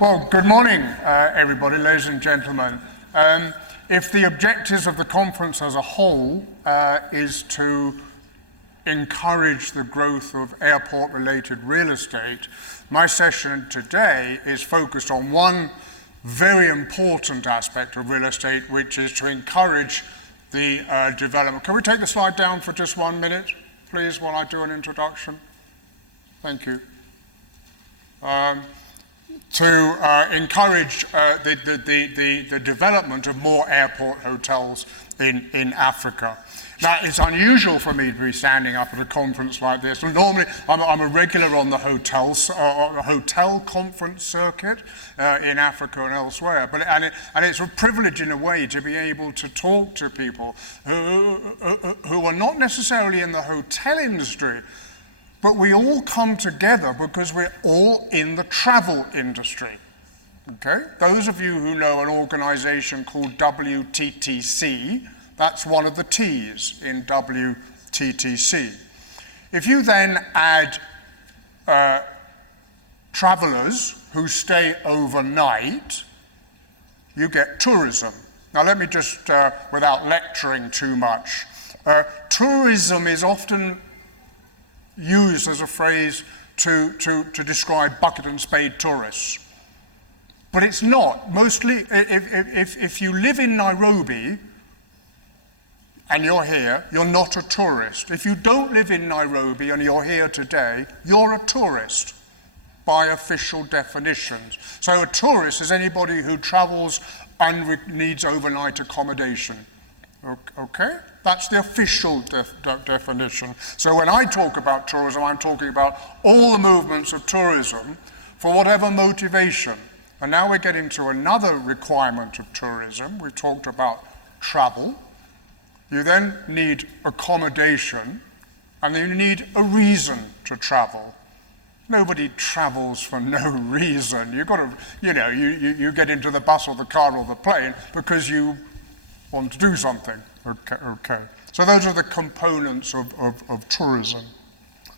Well, good morning, everybody, ladies and gentlemen. If the objectives of the conference as a whole is to encourage the growth of airport-related real estate, my session today is focused on one very important aspect of real estate, which is to encourage the development. Can we take the slide down for just 1 minute, please, while I do an introduction? Thank you. To encourage the development of more airport hotels in Africa. Now, it's unusual for me to be standing up at a conference like this. And normally, I'm a regular on the hotel conference circuit in Africa and elsewhere. And it's a privilege in a way to be able to talk to people who are not necessarily in the hotel industry, but we all come together because we're all in the travel industry, okay? Those of you who know an organization called WTTC, that's one of the T's in WTTC. If you then add travelers who stay overnight, you get tourism. Now let me just, without lecturing too much, tourism is often used as a phrase to describe bucket and spade tourists. But it's not. Mostly, if you live in Nairobi and you're here, you're not a tourist. If you don't live in Nairobi and you're here today, you're a tourist by official definitions. So a tourist is anybody who travels and needs overnight accommodation. Okay? That's the official definition. So when I talk about tourism, I'm talking about all the movements of tourism for whatever motivation. And now we're getting to another requirement of tourism. We've talked about travel. You then need accommodation, and then you need a reason to travel. Nobody travels for no reason. You've got to, you get into the bus or the car or the plane because you want to do something. Okay. So those are the components of tourism.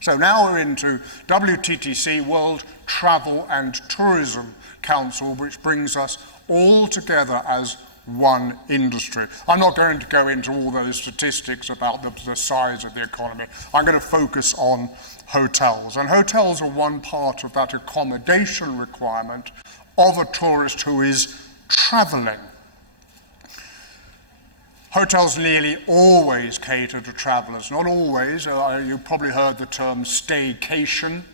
So now we're into WTTC, World Travel and Tourism Council, which brings us all together as one industry. I'm not going to go into all those statistics about the size of the economy. I'm going to focus on hotels. And hotels are one part of that accommodation requirement of a tourist who is traveling. Hotels nearly always cater to travelers. Not always. You've probably heard the term staycation.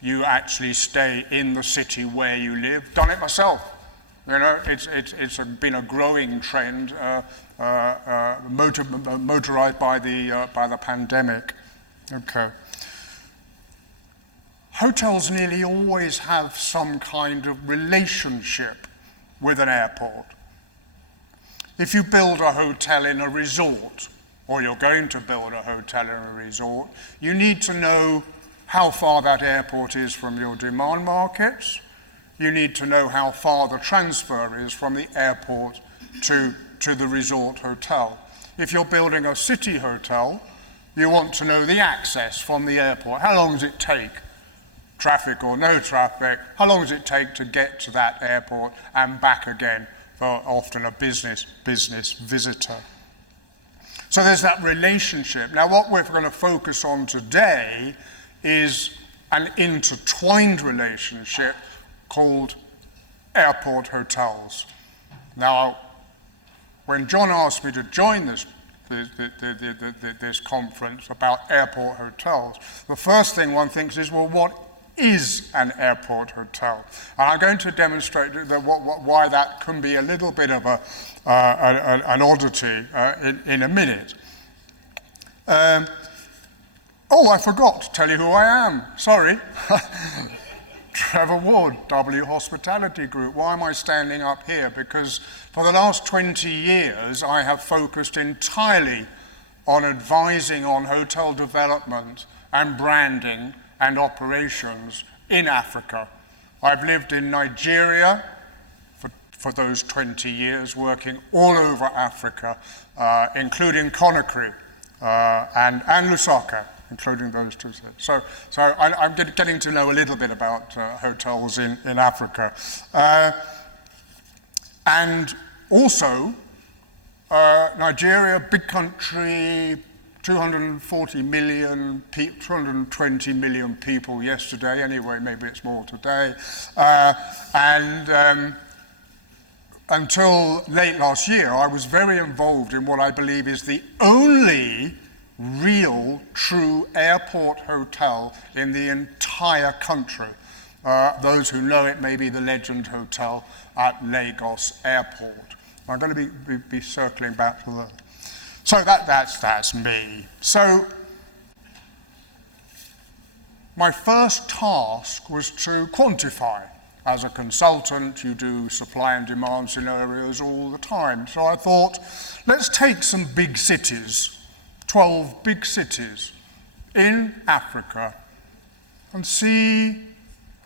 You actually stay in the city where you live. Done it myself. It's been a growing trend, motorized by the pandemic. Okay. Hotels nearly always have some kind of relationship with an airport. If you build a hotel in a resort, or you're going to build a hotel in a resort, you need to know how far that airport is from your demand markets. You need to know how far the transfer is from the airport to the resort hotel. If you're building a city hotel, you want to know the access from the airport. How long does it take? Traffic or no traffic, how long does it take to get to that airport and back again for often a business visitor? So there's that relationship. Now what we're going to focus on today is an intertwined relationship called airport hotels. Now, when John asked me to join this conference about airport hotels, the first thing one thinks is, well, what is an airport hotel? And I'm going to demonstrate why that can be a little bit of an oddity in a minute. I forgot to tell you who I am. Sorry. Trevor Ward, W Hospitality Group. Why am I standing up here? Because for the last 20 years, I have focused entirely on advising on hotel development and branding and operations in Africa. I've lived in Nigeria for those 20 years, working all over Africa, including Conakry and Lusaka. including those two cities. So I'm getting to know a little bit about hotels in Africa. And also, Nigeria, big country, 240 million, 220 million people yesterday, anyway, maybe it's more today. Until late last year, I was very involved in what I believe is the only real, true airport hotel in the entire country. Those who know it may be the Legend Hotel at Lagos Airport. I'm going to be circling back to that. So that's me. So my first task was to quantify. As a consultant, you do supply and demand scenarios all the time. So I thought, let's take some big cities, 12 big cities in Africa, and see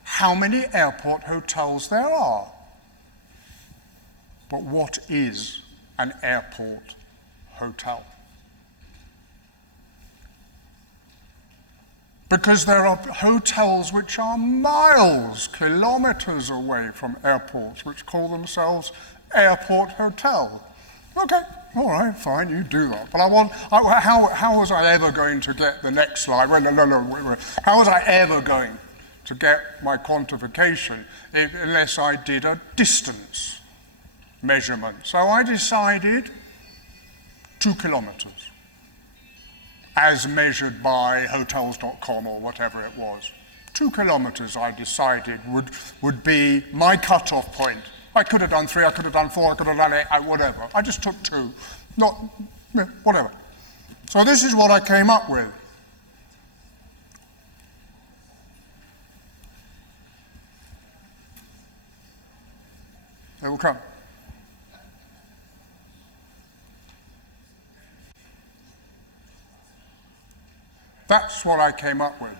how many airport hotels there are. But what is an airport hotel? Because there are hotels which are miles, kilometers away from airports, which call themselves airport hotel. Okay, all right, fine, you do that. But how was I ever going to get the next slide? Well, no. How was I ever going to get my quantification unless I did a distance measurement? So I decided 2 kilometers. As measured by hotels.com or whatever it was. 2 kilometers, I decided, would be my cutoff point. I could have done 3, I could have done 4, I could have done 8, whatever. I just took 2, whatever. So this is what I came up with. It will come. That's what I came up with.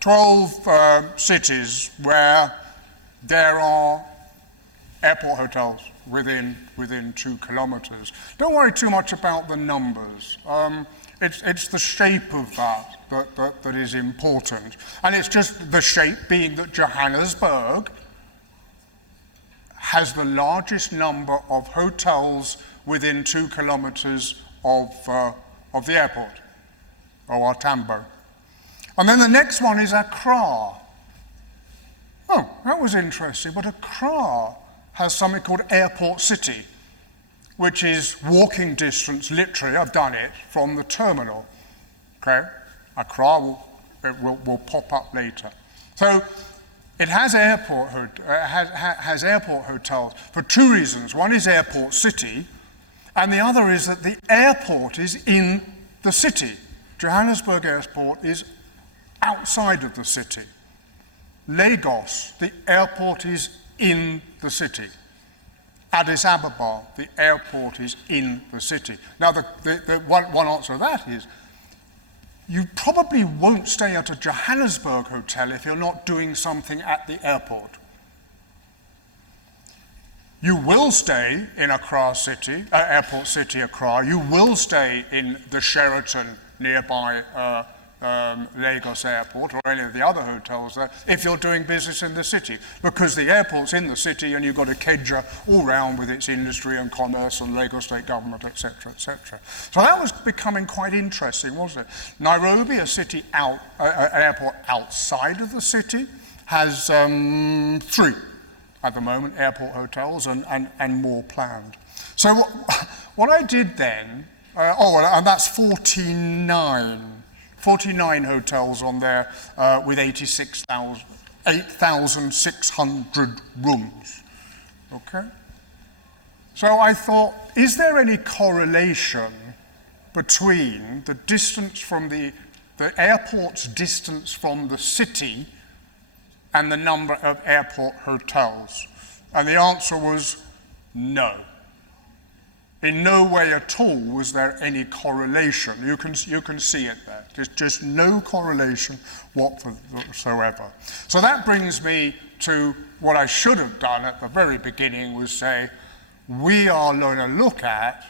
12 cities where there are airport hotels within 2 kilometers. Don't worry too much about the numbers. It's the shape of that is important. And it's just the shape being that Johannesburg has the largest number of hotels within 2 kilometers of the airport. Or Tambo. And then the next one is Accra. Oh, that was interesting, but Accra has something called Airport City, which is walking distance, literally, I've done it, from the terminal. Okay? Accra will pop up later. So it has has airport hotels for 2 reasons. One is Airport City, and the other is that the airport is in the city. Johannesburg Airport is outside of the city. Lagos, the airport is in the city. Addis Ababa, the airport is in the city. Now, the one answer to that is, you probably won't stay at a Johannesburg hotel if you're not doing something at the airport. You will stay in Accra City, Airport City, Accra. You will stay in the Sheraton nearby Lagos Airport or any of the other hotels there if you're doing business in the city, because the airport's in the city and you've got a Kedja all round with its industry and commerce and Lagos state government, etc., etc. So that was becoming quite interesting, wasn't it? Nairobi, a city an airport outside of the city, has 3 at the moment, airport hotels, and more planned. So what I did then, and that's 49 hotels on there with 8,600 rooms, okay? So I thought, is there any correlation between the distance from the airport's distance from the city and the number of airport hotels? And the answer was no. In no way at all was there any correlation. You can see it there. There's just no correlation whatsoever. So that brings me to what I should have done at the very beginning, was say, we are going to look at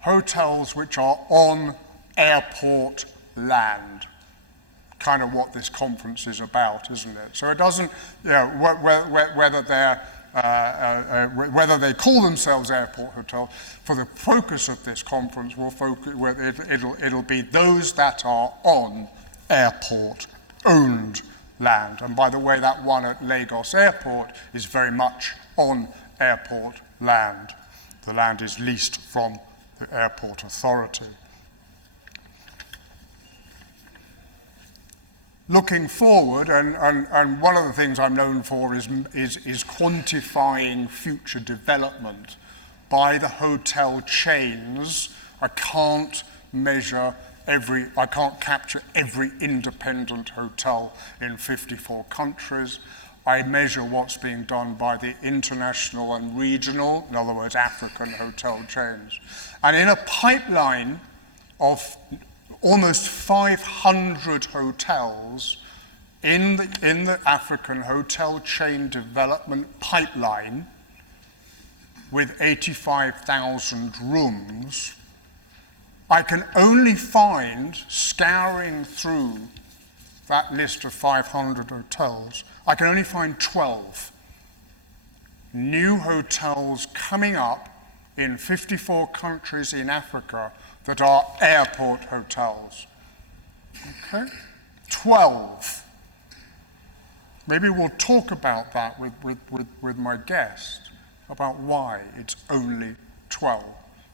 hotels which are on airport land. Kind of what this conference is about, isn't it? So it doesn't, whether they call themselves airport hotels, for the focus of this conference, it'll be those that are on airport-owned land. And by the way, that one at Lagos Airport is very much on airport land. The land is leased from the airport authority. Looking forward, and one of the things I'm known for is quantifying future development by the hotel chains. I can't capture every independent hotel in 54 countries. I measure what's being done by the international and regional, in other words, African hotel chains. And in a pipeline of almost 500 hotels in the African hotel chain development pipeline with 85,000 rooms, I can only find, scouring through that list of 500 hotels, I can only find 12 new hotels coming up in 54 countries in Africa that are airport hotels. Okay? 12. Maybe we'll talk about that with my guest, about why it's only 12.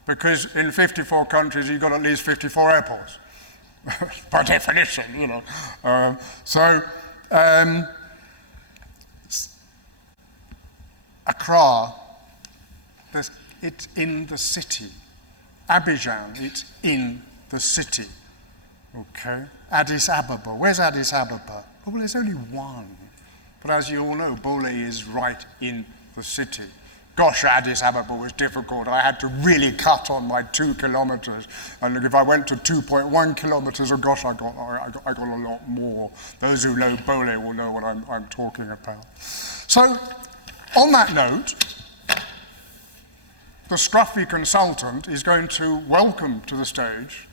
Because in 54 countries, you've got at least 54 airports, by definition, you know. Accra, it's in the city. Abidjan, it's in the city, okay? Addis Ababa, where's Addis Ababa? Oh, well, there's only one. But as you all know, Bole is right in the city. Gosh, Addis Ababa was difficult. I had to really cut on my 2 kilometers. And if I went to 2.1 kilometers, oh gosh, I got a lot more. Those who know Bole will know what I'm talking about. So, on that note, the scruffy consultant is going to welcome to the stage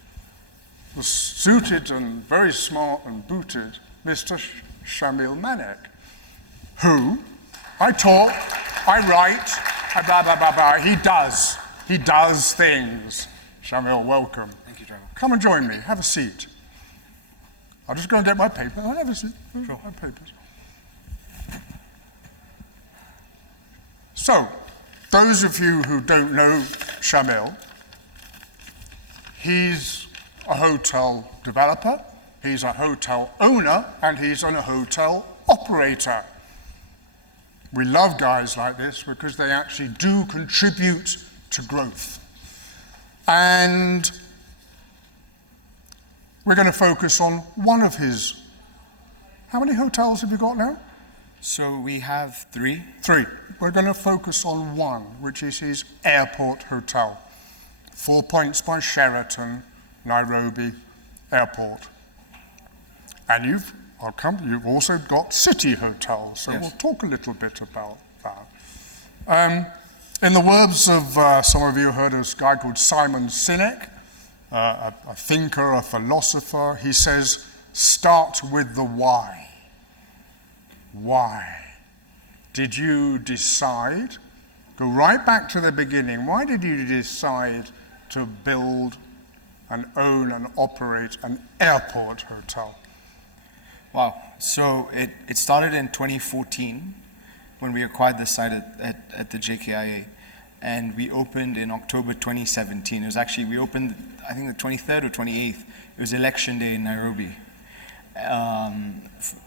the suited and very smart and booted Mr. Shamil Manek, who I talk, I write, blah, blah, blah, blah. He does things. Shamil, welcome. Thank you, Trevor. Come and join me, have a seat. I'll just go and get my paper. I'll have a seat, Sure. my papers. So, those of you who don't know Shamil, he's a hotel developer, he's a hotel owner, and he's a hotel operator. We love guys like this because they actually do contribute to growth. And we're going to focus on one of his. How many hotels have you got now? So we have 3. 3. We're going to focus on one, which is his airport hotel. 4 Points by Sheraton, Nairobi Airport. And you've also got city hotels, so yes. We'll talk a little bit about that. In the words of some of you heard of a guy called Simon Sinek, a thinker, a philosopher, he says, start with the why. Why? Did you decide? Go right back to the beginning. Why did you decide to build and own and operate an airport hotel? Wow. So it started in 2014 when we acquired the site at the JKIA, and we opened in October 2017. It was actually, we opened, I think the 23rd or 28th. It was election day in Nairobi.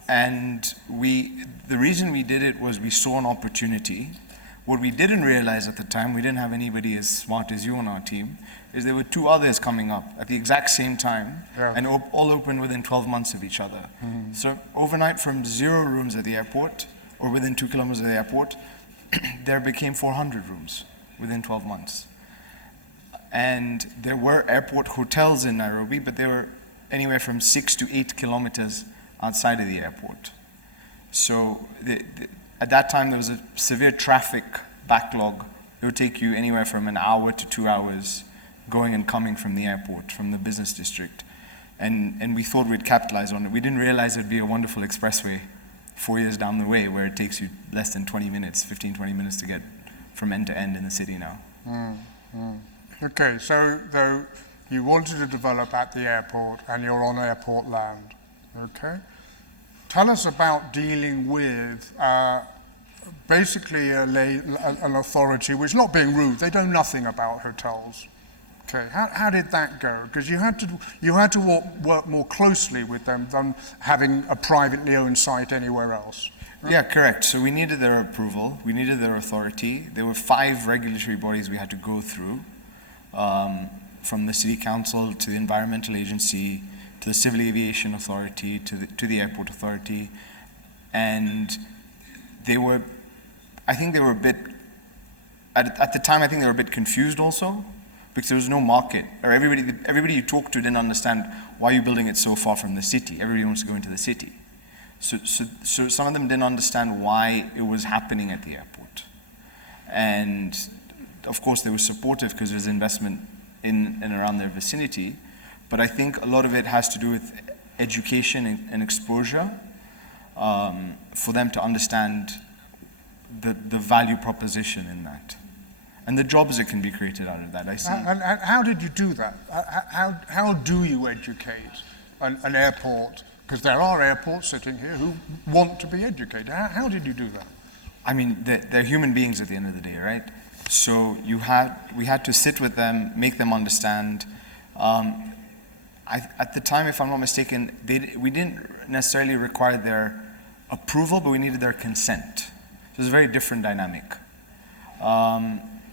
And the reason we did it was we saw an opportunity. What we didn't realize at the time, we didn't have anybody as smart as you on our team, is there were 2 others coming up at the exact same time, and all opened within 12 months of each other. Mm-hmm. So overnight, from 0 rooms at the airport, or within 2 kilometers of the airport, there became 400 rooms within 12 months. And there were airport hotels in Nairobi, but they were anywhere from 6 to 8 kilometers outside of the airport. So at that time, there was a severe traffic backlog. It would take you anywhere from an hour to 2 hours going and coming from the airport, from the business district. And we thought we'd capitalize on it. We didn't realize it'd be a wonderful expressway 4 years down the way where it takes you less than 20 minutes, 15, 20 minutes to get from end to end in the city now. Okay, so though you wanted to develop at the airport and you're on airport land, okay? Tell us about dealing with basically an authority which, not being rude, they know nothing about hotels. Okay, how did that go? Because you had to work more closely with them than having a privately owned site anywhere else. Right? Yeah, correct. So we needed their approval, we needed their authority. There were 5 regulatory bodies we had to go through, from the city council to the environmental agency, to the civil aviation authority, to the airport authority. And I think they were a bit, at the time I think they were a bit confused also, because there was no market, or everybody you talked to didn't understand why you're building it so far from the city. Everybody wants to go into the city. So some of them didn't understand why it was happening at the airport. And of course they were supportive because there's investment in and around their vicinity, but I think a lot of it has to do with education and exposure, for them to understand the value proposition in that. And the jobs that can be created out of that, I see. And how did you do that? How do you educate an airport? Because there are airports sitting here who want to be educated. How did you do that? I mean, they're human beings at the end of the day, right? So we had to sit with them, make them understand. At the time, if I'm not mistaken, we didn't necessarily require their approval, but we needed their consent. So it's a very different dynamic.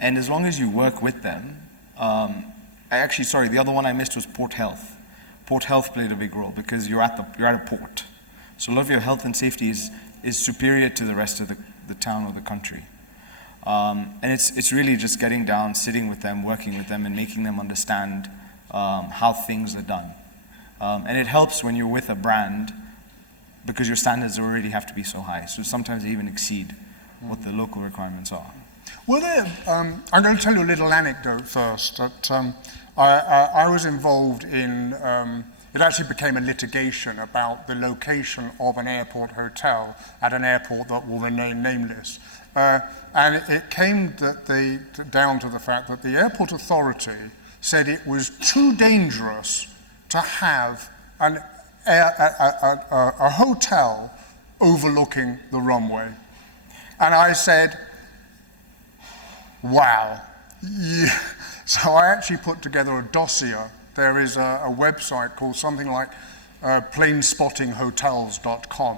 And as long as you work with them, the other one I missed was Port Health. Port Health played a big role because you're at a port. So a lot of your health and safety is superior to the rest of the town or the country. And it's really just getting down, sitting with them, working with them, and making them understand how things are done. And it helps when you're with a brand because your standards already have to be so high. So sometimes they even exceed what the local requirements are. Well, I'm going to tell you a little anecdote first. That I was involved in, it actually became a litigation about the location of an airport hotel at an airport that will remain nameless. And it came down to the fact that the airport authority said it was too dangerous to have a hotel overlooking the runway. And I said, wow. Yeah. So I actually put together a dossier. There is a website called something like planespottinghotels.com,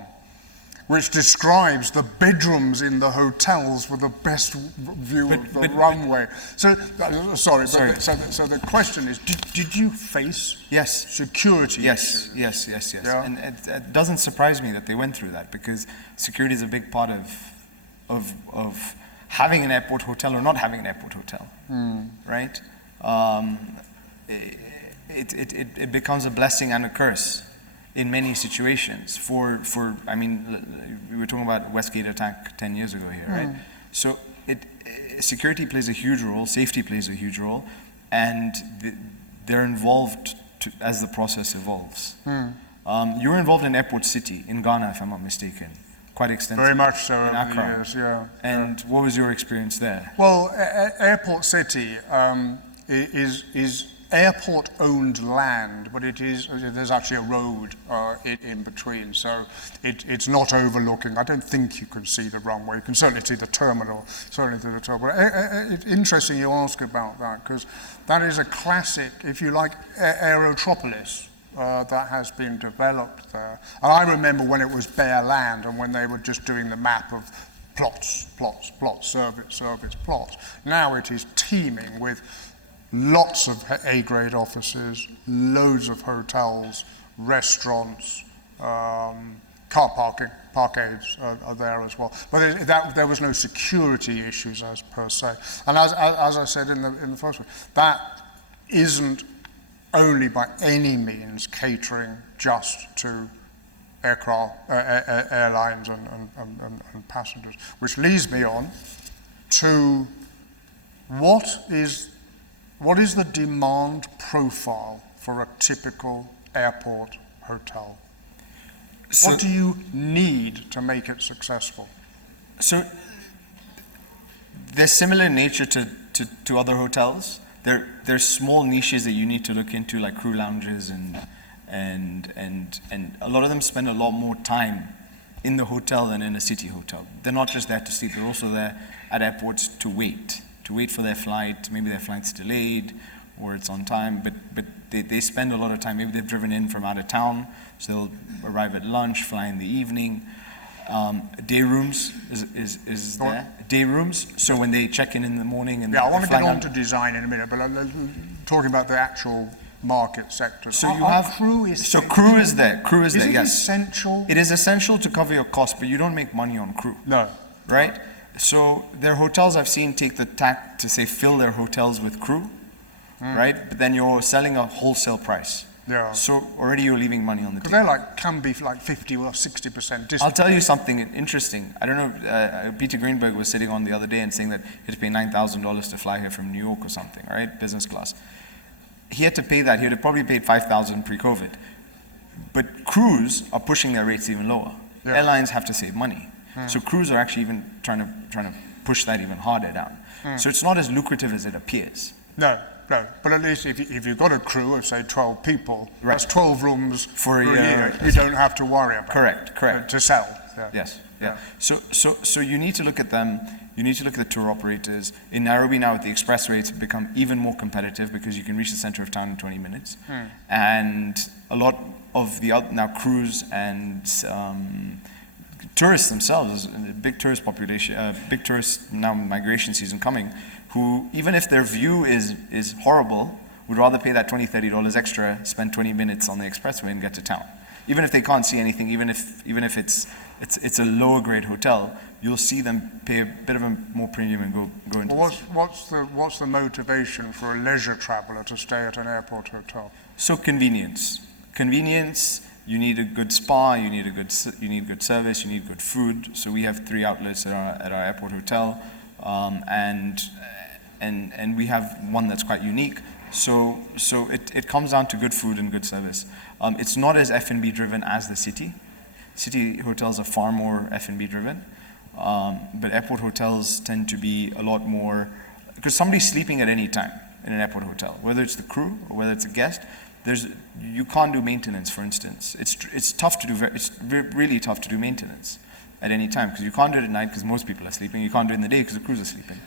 which describes the bedrooms in the hotels with the best view of the runway. So, sorry. So the question is, did you face security issues? Yes. Yeah? And it doesn't surprise me that they went through that, because security is a big part of having an airport hotel or not having an airport hotel, right? It becomes a blessing and a curse in many situations. I mean, we were talking about Westgate attack 10 years ago here, right? So security plays a huge role, safety plays a huge role, and they're involved as the process evolves. You were involved in Airport City in Ghana, if I'm not mistaken, quite extensively. Very much so in over the Accra. years, yeah. And what was your experience there? Well, Airport City is airport-owned land, but there's actually a road in between, so it's not overlooking. I don't think you can see the runway. You can certainly see the terminal, certainly through the terminal. It's interesting you ask about that, because that is a classic, if you like, aerotropolis that has been developed there. And I remember when it was bare land and when they were just doing the map of plots, service, plots. Now it is teeming with lots of A-grade offices, loads of hotels, restaurants, car parkades are there as well. But there was no security issues as per se. And as I said in the first one, that isn't only by any means catering just to airlines and passengers, which leads me on to what is the demand profile for a typical airport hotel? So, What do you need to make it successful? so they're similar in nature to other hotels. There's small niches that you need to look into, like crew lounges, and a lot of them spend a lot more time in the hotel than in a city hotel. They're not just there to sleep, they're also there at airports to wait for their flight. Maybe their flight's delayed or it's on time, but they spend a lot of time. Maybe they've driven in from out of town, so they'll arrive at lunch, fly in the evening. Day rooms is there. Day rooms, so when they check in the morning and Yeah, I want to get on out- to design in a minute, but I'm talking about the actual market sector. So you have crew is so crew is there. Crew is there. it Yes, essential? it is essential to cover your costs, but you don't make money on crew, No. right? So there are hotels I've seen take the tack to say fill their hotels with crew, right? But then you're selling a wholesale price. Yeah. So already you're leaving money on the Because table. they're can be like 50 or 60% discount. I'll tell you something interesting. I don't know, Peter Greenberg was sitting on the other day and saying that he had to pay $9,000 to fly here from New York or something, right? Business class. He had to pay that. He would have probably paid $5,000 pre-COVID. But crews are pushing their rates even lower. Yeah. Airlines have to save money. So crews are actually even trying to push that even harder down. So it's not as lucrative as it appears. No. But at least if you've got a crew of, say, 12 people, Right. that's 12 rooms For a year. you don't have to worry about. Correct. To sell. Yeah. Yes, yeah. So you need to look at them. You need to look at the tour operators. In Nairobi now, the express rates have become even more competitive because you can reach the center of town in 20 minutes. And a lot of the other, now cruise and tourists themselves, a big tourist population, big tourist now migration season coming, who even if their view is horrible, would rather pay that $20, $30 extra, spend 20 minutes on the expressway and get to town. Even if they can't see anything, even if it's a lower grade hotel, you'll see them pay a bit of a more premium and go into. Well, what's the motivation for a leisure traveller to stay at an airport hotel? So convenience. You need a good spa. You need good service. You need good food. So we have 3 outlets at our airport hotel, and we have one that's quite unique. So it comes down to good food and good service. It's not as F&B driven as the city. City hotels are far more F&B driven, but airport hotels tend to be a lot more, because somebody's sleeping at any time in an airport hotel, whether it's the crew or whether it's a guest. You can't do maintenance, for instance. It's tough to do. It's really tough to do maintenance at any time because you can't do it at night because most people are sleeping. You can't do it in the day because the crews are sleeping.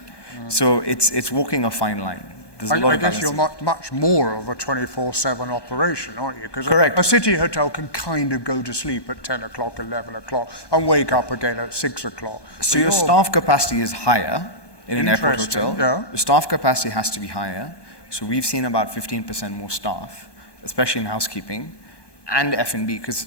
So it's walking a fine line. There's a lot I of guess you're balancing. much more of a 24/7 operation, aren't you? Because Correct. a city hotel can kind of go to sleep at 10 o'clock, 11 o'clock, and wake up again at 6 o'clock. So your staff capacity is higher in an airport Interesting, hotel. yeah. The staff capacity has to be higher. So we've seen about 15% more staff, especially in housekeeping and F&B, because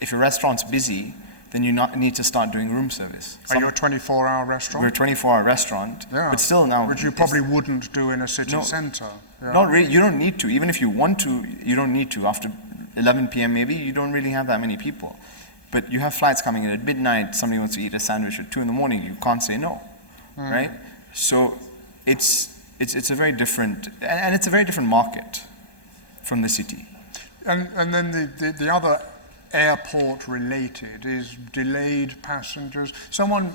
if your restaurant's busy, then you need to start doing room service. Are you a 24-hour restaurant? We're a 24-hour restaurant, Yeah. but still now... Which you probably wouldn't do in a city No. centre. Yeah. Not really, you don't need to. Even if you want to, you don't need to. After 11 p.m. maybe, you don't really have that many people. But you have flights coming in at midnight, somebody wants to eat a sandwich at 2 in the morning, you can't say no, right? So it's a very different, and it's a very different market from the city. And then the other airport related is delayed passengers. Someone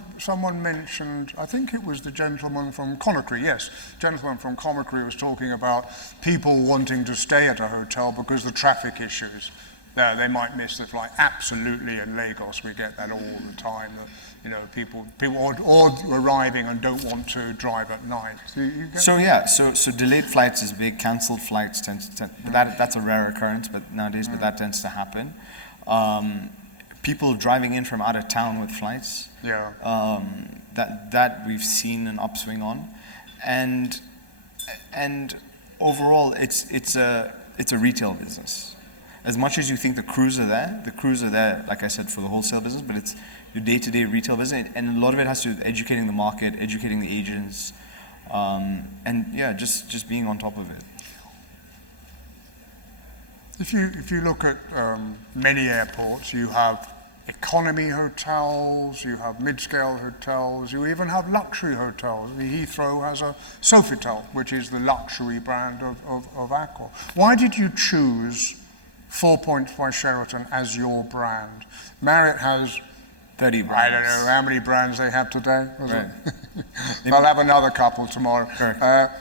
mentioned, I think it was the gentleman from Conakry, yes, gentleman from Conakry was talking about people wanting to stay at a hotel because of the traffic issues. They might miss the flight. Absolutely, in Lagos we get that all the time. People or arriving and don't want to drive at night. So delayed flights is big. Cancelled flights that's a rare occurrence, but nowadays, but that tends to happen. People driving in from out of town with flights. Yeah. That we've seen an upswing on, and overall, it's a retail business. As much as you think the crews are there, like I said, for the wholesale business, but it's your day-to-day retail business, and a lot of it has to do with educating the market, educating the agents, and just being on top of it. If you look at many airports, you have economy hotels, you have mid-scale hotels, you even have luxury hotels. The Heathrow has a Sofitel, which is the luxury brand of Accor. Why did you choose 4 Points by Sheraton as your brand. Marriott has 30 brands. I don't know how many brands they have today. Right. They'll have another couple tomorrow. Correct.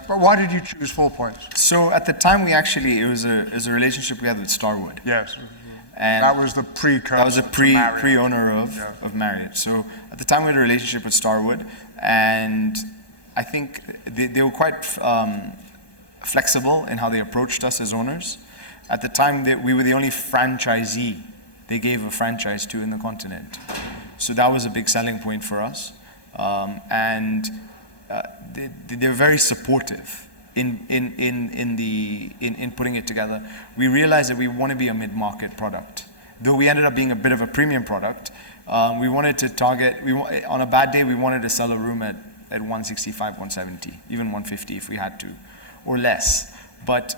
But why did you choose 4 Points? So at the time, it was a relationship we had with Starwood. Yes. And that was the precursor. That was a to Marriott. pre-owner of Marriott. So at the time we had a relationship with Starwood, and I think they were quite flexible in how they approached us as owners. At the time, we were the only franchisee they gave a franchise to in the continent. So that was a big selling point for us. And they were very supportive in putting it together. We realized that we want to be a mid-market product. Though we ended up being a bit of a premium product, we wanted to target, on a bad day, we wanted to sell a room at 165, 170, even 150 if we had to, or less. But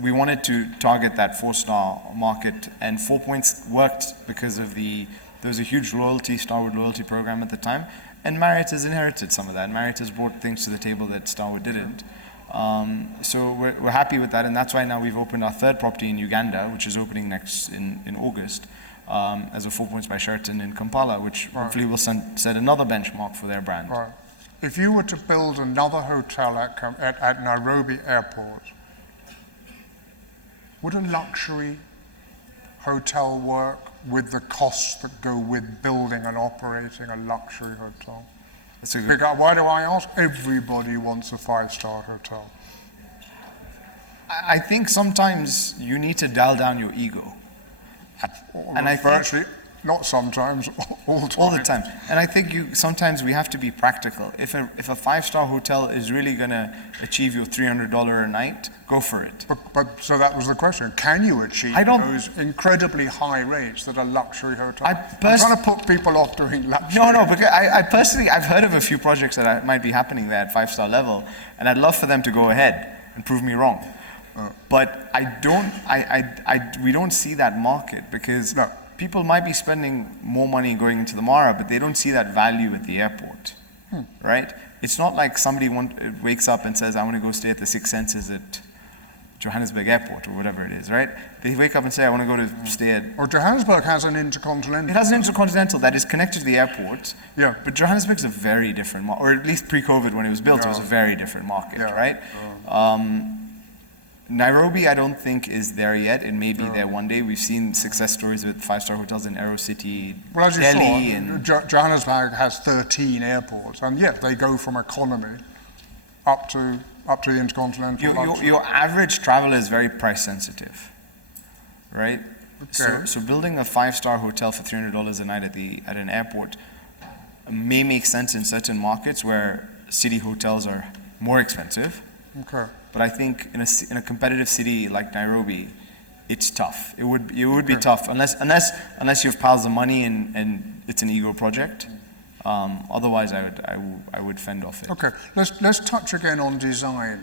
we wanted to target that 4-star market, and 4 Points worked because of there was a huge Starwood loyalty program at the time, and Marriott has inherited some of that. Marriott has brought things to the table that Starwood didn't. So we're happy with that, and that's why now we've opened our third property in Uganda, which is opening in August, as a 4 Points by Sheraton in Kampala, which hopefully will set another benchmark for their brand. Right. If you were to build another hotel at Nairobi Airport, would a luxury hotel work with the costs that go with building and operating a luxury hotel? That's a good. Why do I ask? Everybody wants a 5-star hotel. I think sometimes you need to dial down your ego. And I virtually, not sometimes, all the time. All the time. And I think sometimes we have to be practical. If a 5-star hotel is really going to achieve your $300 a night, go for it. But so that was the question. Can you achieve those incredibly high rates that a luxury hotel? I'm trying to put people off doing luxury. No, because I personally, I've heard of a few projects that might be happening there at 5-star level, and I'd love for them to go ahead and prove me wrong. But we don't see that market because people might be spending more money going into the Mara, but they don't see that value at the airport, right? It's not like somebody wakes up and says, I want to go stay at the Six Senses at Johannesburg Airport or whatever it is, right? They wake up and say, I want to go to stay at... Or Johannesburg has an intercontinental. It has an intercontinental that is connected to the airport, but Johannesburg's a very different market, or at least pre-COVID when it was built, it was a very different market, right? Nairobi, I don't think is there yet. It may be there one day. We've seen success stories with 5-star hotels in Aero City, as you Delhi, saw, Johannesburg has 13 airports, and they go from economy up to the intercontinental. Your average traveler is very price sensitive, right? Okay. So building a 5-star hotel for $300 a night at an airport may make sense in certain markets where city hotels are more expensive. Okay. But I think in a competitive city like Nairobi, it's tough. It would be tough unless you have piles of money and it's an ego project. Otherwise, I would fend off it. Okay, let's touch again on design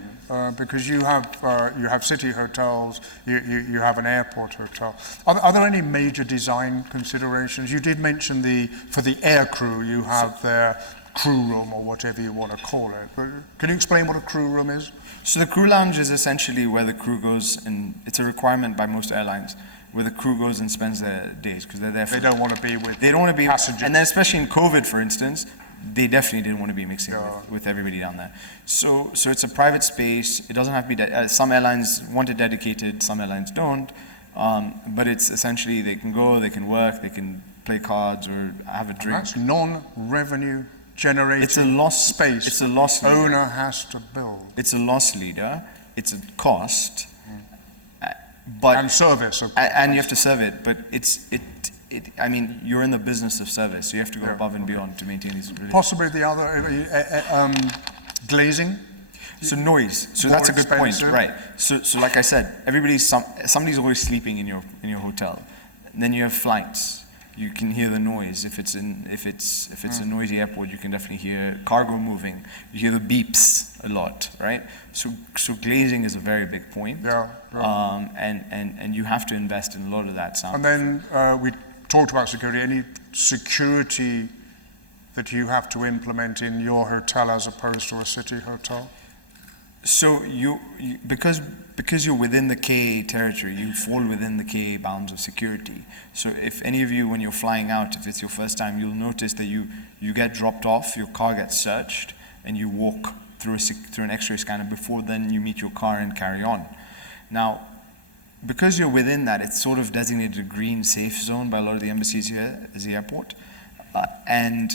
because you have city hotels, you have an airport hotel. Are there any major design considerations? You did mention for the air crew you have their crew room or whatever you want to call it. But can you explain what a crew room is? So the crew lounge is essentially where the crew goes, and it's a requirement by most airlines, where the crew goes and spends their days because they're there. They don't want to be with. They don't want to be passengers. And then especially in COVID, for instance, they definitely didn't want to be mixing with everybody down there. So it's a private space. It doesn't have to be. Some airlines want it dedicated. Some airlines don't. But it's essentially they can go, they can work, they can play cards or have a drink. And that's non-revenue generating. It's a loss space. It's a loss leader. Owner has to build. It's a loss leader. It's a cost. But and service. And you have to serve it. But I mean, you're in the business of service, so you have to go above and beyond to maintain these relationships. Possibly the other glazing. So noise. So that's a good point, right? So like I said, somebody's always sleeping in your hotel. And then you have flights. You can hear the noise. If it's a noisy airport, you can definitely hear cargo moving. You hear the beeps a lot, right? So glazing is a very big point. And you have to invest in a lot of that sound. And then we talked about security. Any security that you have to implement in your hotel as opposed to a city hotel? So because you're within the KA territory, you fall within the KA bounds of security. So if any of you, when you're flying out, if it's your first time, you'll notice that you get dropped off, your car gets searched, and you walk through an X-ray scanner before then you meet your car and carry on. Now, because you're within that, it's sort of designated a green safe zone by a lot of the embassies here as the airport, and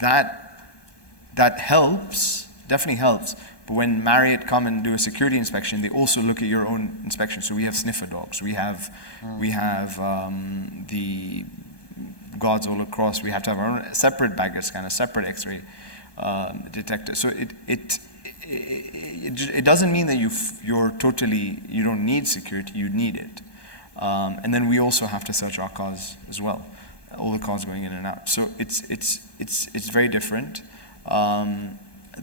that helps, definitely helps. But when Marriott come and do a security inspection, they also look at your own inspection. So we have sniffer dogs. We have the guards all across. We have to have our own separate baggage scanner, separate X-ray detector. So it doesn't mean that you don't need security. You need it. And then we also have to search our cars as well, all the cars going in and out. So it's very different.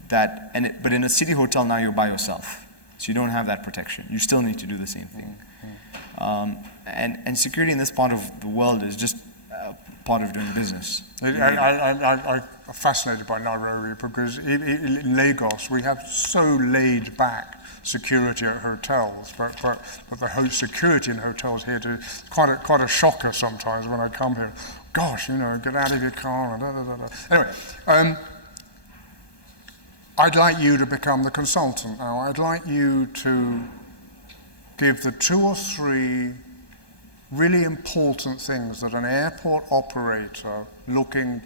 But in a city hotel now you're by yourself, so you don't have that protection. You still need to do the same thing. And security in this part of the world is just part of doing business. I'm fascinated by Nairobi because in Lagos we have so laid back security at hotels, but the security in hotels here is quite a shocker sometimes when I come here. Gosh, get out of your car. Anyway. I'd like you to become the consultant now. I'd like you to give the 2 or 3 really important things that an airport operator looking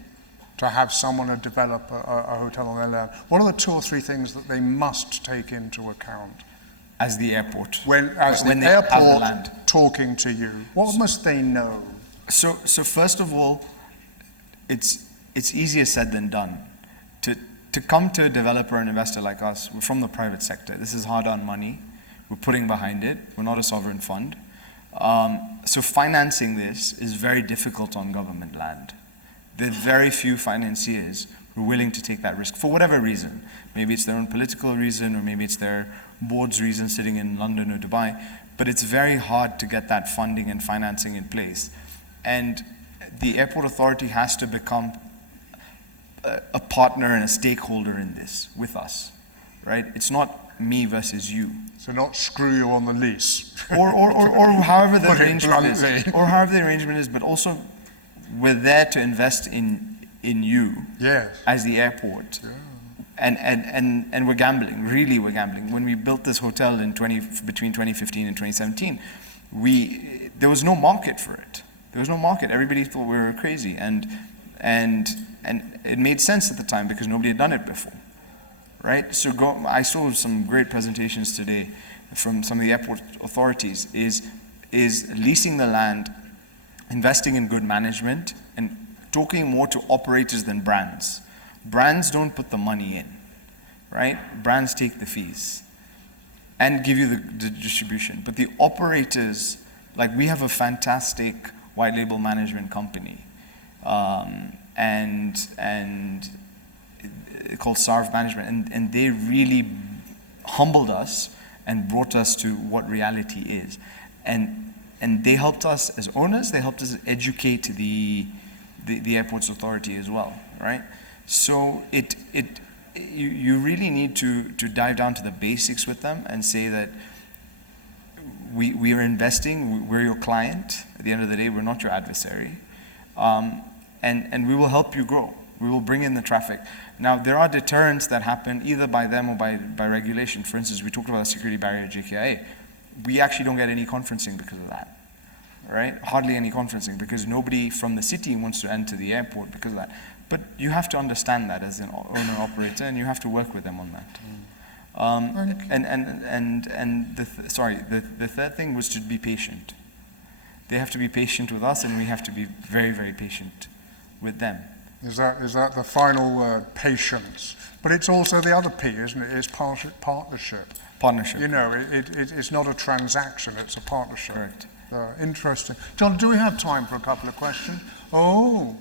to have someone to develop a hotel on their land, what are the 2 or 3 things that they must take into account? As the airport. When the airport talking to you, what must they know? So first of all, it's easier said than done. To come to a developer and investor like us, we're from the private sector. This is hard-earned money. We're putting behind it. We're not a sovereign fund. So financing this is very difficult on government land. There are very few financiers who are willing to take that risk for whatever reason. Maybe it's their own political reason, or maybe it's their board's reason sitting in London or Dubai. But it's very hard to get that funding and financing in place. And the airport authority has to become a partner and a stakeholder in this with us, right? It's not me versus you. So not screw you on the lease. or however the arrangement is. Or however the arrangement is, but also we're there to invest in you as the airport. Yeah. And we're gambling, really we're gambling. When we built this hotel between 2015 and 2017, there was no market for it. There was no market. Everybody thought we were crazy. And it made sense at the time because nobody had done it before, right? So I saw some great presentations today from some of the airport authorities is leasing the land, investing in good management, and talking more to operators than brands. Brands don't put the money in, right? Brands take the fees and give you the distribution. But the operators, like we have a fantastic white label management company, and called Sarv Management, and they really humbled us and brought us to what reality is, and they helped us as owners. They helped us educate the airport's authority as well, right? So you really need to dive down to the basics with them and say that we are investing. We're your client. At the end of the day, we're not your adversary. And we will help you grow. We will bring in the traffic. Now, there are deterrents that happen either by them or by regulation. For instance, we talked about the security barrier at JKIA. We actually don't get any conferencing because of that, right? Hardly any conferencing because nobody from the city wants to enter the airport because of that. But you have to understand that as an owner-operator, and you have to work with them on that. The third thing was to be patient. They have to be patient with us, and we have to be very, very patient with them. Is that the final word, patience? But it's also the other P, isn't it? It's partnership. Partnership. It's not a transaction, it's a partnership. Correct. Interesting. John, do we have time for a couple of questions? Oh.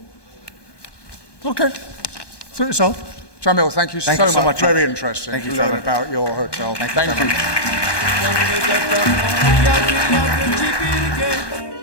Okay. Suit yourself. Shamil, thank you so much. Very interesting. Thank you, to learn Trevor. about your hotel. Thank you.